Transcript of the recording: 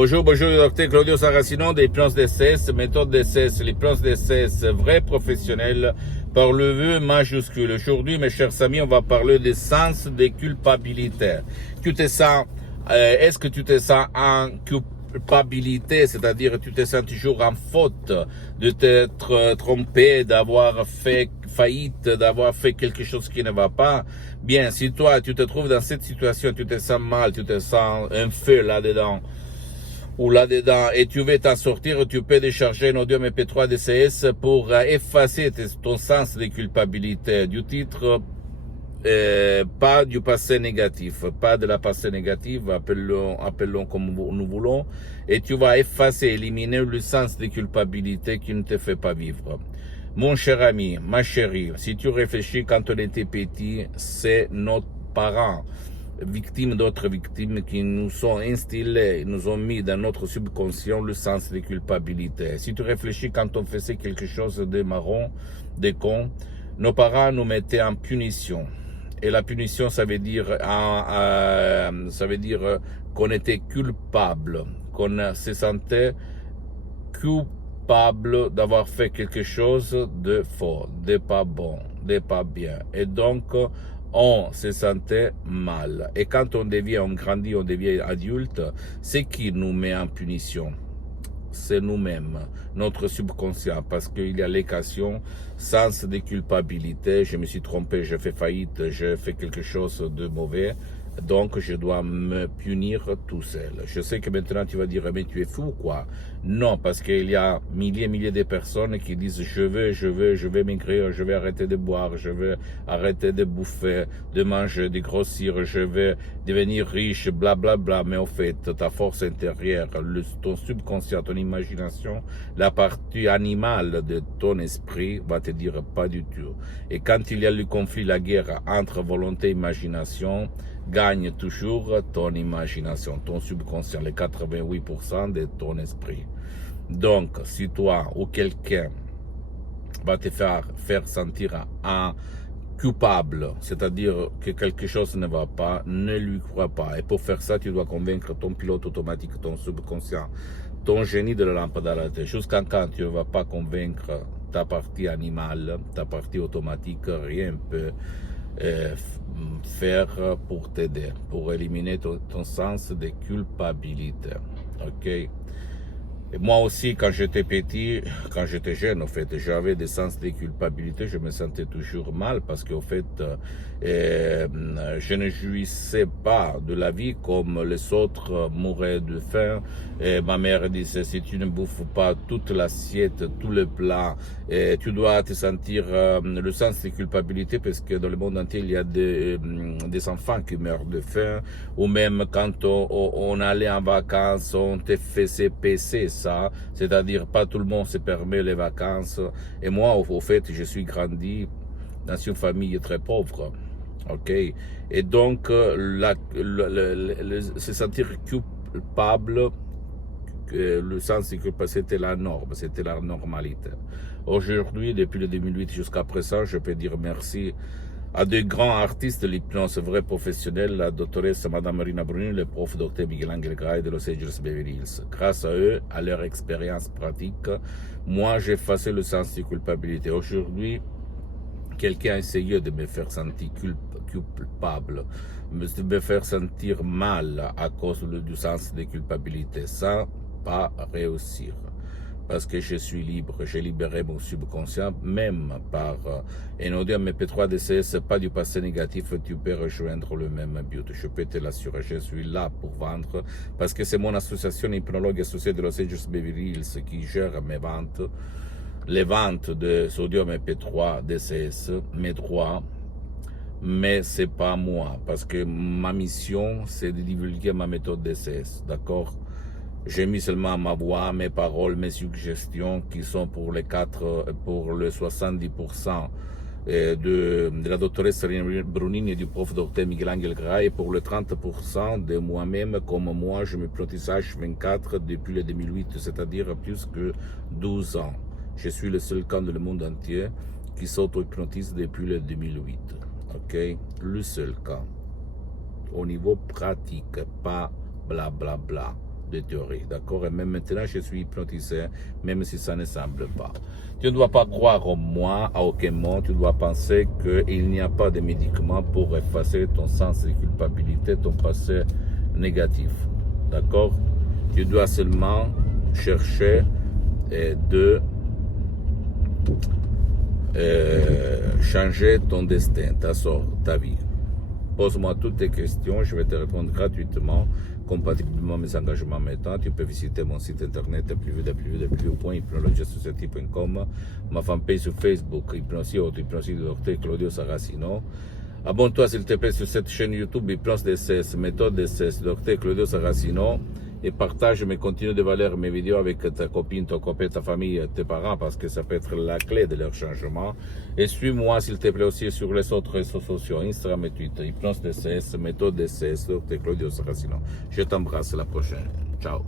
Bonjour, docteur Claudio Saracino des plans DCS, méthode DCS, les plans DCS vrais professionnels par le vœu majuscule. Aujourd'hui, mes chers amis, on va parler des sens des culpabilités. Tu te sens, est-ce que tu te sens en culpabilité, c'est-à-dire tu te sens toujours en faute de t'être trompé, d'avoir fait faillite, d'avoir fait quelque chose qui ne va pas? Bien, si toi, tu te trouves dans cette situation, tu te sens mal, tu te sens un feu là-dedans, ou là-dedans, et tu veux t'en sortir, tu peux décharger un audio MP3 DCS pour effacer ton sens de culpabilité du titre, pas du passé négatif, pas de la passé négative, appelons comme nous voulons, et tu vas effacer, éliminer le sens de culpabilité qui ne te fait pas vivre. Mon cher ami, ma chérie, si tu réfléchis quand on était petit, c'est nos parents, victimes d'autres victimes qui nous ont instillés, nous ont mis dans notre subconscient le sens de culpabilité. Si tu réfléchis quand on faisait quelque chose de marron, de con, nos parents nous mettaient en punition. Et la punition, ça veut dire qu'on était culpable, qu'on se sentait coupable d'avoir fait quelque chose de faux, de pas bon, de pas bien. Et donc, on se sentait mal. Et quand on grandit, on devient adulte, c'est qui nous met en punition? C'est nous-mêmes, notre subconscient, parce qu'il y a l'équation, sens de culpabilité, je me suis trompé, j'ai fait faillite, j'ai fait quelque chose de mauvais, donc je dois me punir tout seul. Je sais que maintenant tu vas dire, mais tu es fou quoi? Non, parce qu'il y a milliers et milliers de personnes qui disent, je vais maigrir, je vais arrêter de boire, je vais arrêter de bouffer, de manger, de grossir, je vais devenir riche, blablabla, bla, bla. Mais au fait, ta force intérieure, ton subconscient, ton imagination, la partie animale de ton esprit va te dire pas du tout. Et quand il y a le conflit, la guerre entre volonté et imagination, gagne toujours ton imagination, ton subconscient, les 88% de ton esprit. Donc, si toi ou quelqu'un va te faire sentir un coupable, c'est-à-dire que quelque chose ne va pas, ne lui crois pas. Et pour faire ça, tu dois convaincre ton pilote automatique, ton subconscient, ton génie de la lampe dans la tête. Jusqu'à quand tu ne vas pas convaincre ta partie animale, ta partie automatique, rien ne peut faire pour t'aider, pour éliminer ton sens de culpabilité. Ok? Et moi aussi, quand j'étais petit, quand j'étais jeune, en fait, j'avais des sens de culpabilité, je me sentais toujours mal parce qu'au fait, je ne jouissais pas de la vie comme les autres mouraient de faim. Et ma mère disait, si tu ne bouffes pas toute l'assiette, tout le plat, tu dois te sentir le sens de culpabilité parce que dans le monde entier, il y a des enfants qui meurent de faim, ou même quand on allait en vacances, on te faisait PC, ça, c'est-à-dire pas tout le monde se permet les vacances. Et moi, au fait, je suis grandi dans une famille très pauvre, ok. Et donc, se sentir coupable, le sens que c'était la norme, c'était la normalité. Aujourd'hui, depuis le 2008 jusqu'à présent, je peux dire merci à de grands artistes de l'hypnose vrais professionnels, la doctoresse Madame Marina Bruni, le prof Dr Miguel Angel Gray de Los Angeles Beverly Hills. Grâce à eux, à leur expérience pratique, moi j'ai effacé le sens de culpabilité. Aujourd'hui, quelqu'un a essayé de me faire sentir culpable, de me faire sentir mal à cause du sens de culpabilité, sans pas réussir. Parce que je suis libre, j'ai libéré mon subconscient, même par un audio MP3 DCS, pas du passé négatif, tu peux rejoindre le même but. Je peux te l'assurer, je suis là pour vendre, parce que c'est mon association hypnologue associée de Los Angeles Beverly Hills qui gère mes ventes, les ventes de Sodium MP3 DCS, mes droits, mais c'est pas moi, parce que ma mission, c'est de divulguer ma méthode DCS, d'accord? J'ai mis seulement ma voix, mes paroles, mes suggestions qui sont pour les 70% de la doctoresse Brunini et du prof Dr Miguel Angel Gray, et pour le 30% de moi-même, comme moi, je m'hypnotise H24 depuis le 2008, c'est-à-dire plus que 12 ans. Je suis le seul cas dans le monde entier qui s'auto-hypnotise depuis le 2008. Ok? Le seul cas. Au niveau pratique, pas blablabla. Bla bla. de théorie, d'accord? Et même maintenant, je suis hypnotisé, même si ça ne semble pas. Tu ne dois pas croire en moi, à aucun moment. Tu dois penser qu'il n'y a pas de médicaments pour effacer ton sens de culpabilité, ton passé négatif, d'accord? Tu dois seulement chercher de changer ton destin, ta vie. Pose-moi toutes tes questions, je vais te répondre gratuitement, compatiblement à mes engagements maintenant. Tu peux visiter mon site internet www.hypnologiassociative.com, ma fanpage sur Facebook, Hypnosie du Dr Claudio Saracino. Abonne-toi s'il te plaît sur cette chaîne YouTube Hypnose DCS, méthode DCS, Dr Claudio Saracino, et partage mes contenus de valeur, mes vidéos avec ta copine, ton copain, ta famille, tes parents, parce que ça peut être la clé de leur changement. Et suis-moi s'il te plaît aussi sur les autres réseaux sociaux, Instagram et Twitter, Hypnose DCS, méthode DCS, Dr Claudio Saracino. Je t'embrasse, à la prochaine. Ciao.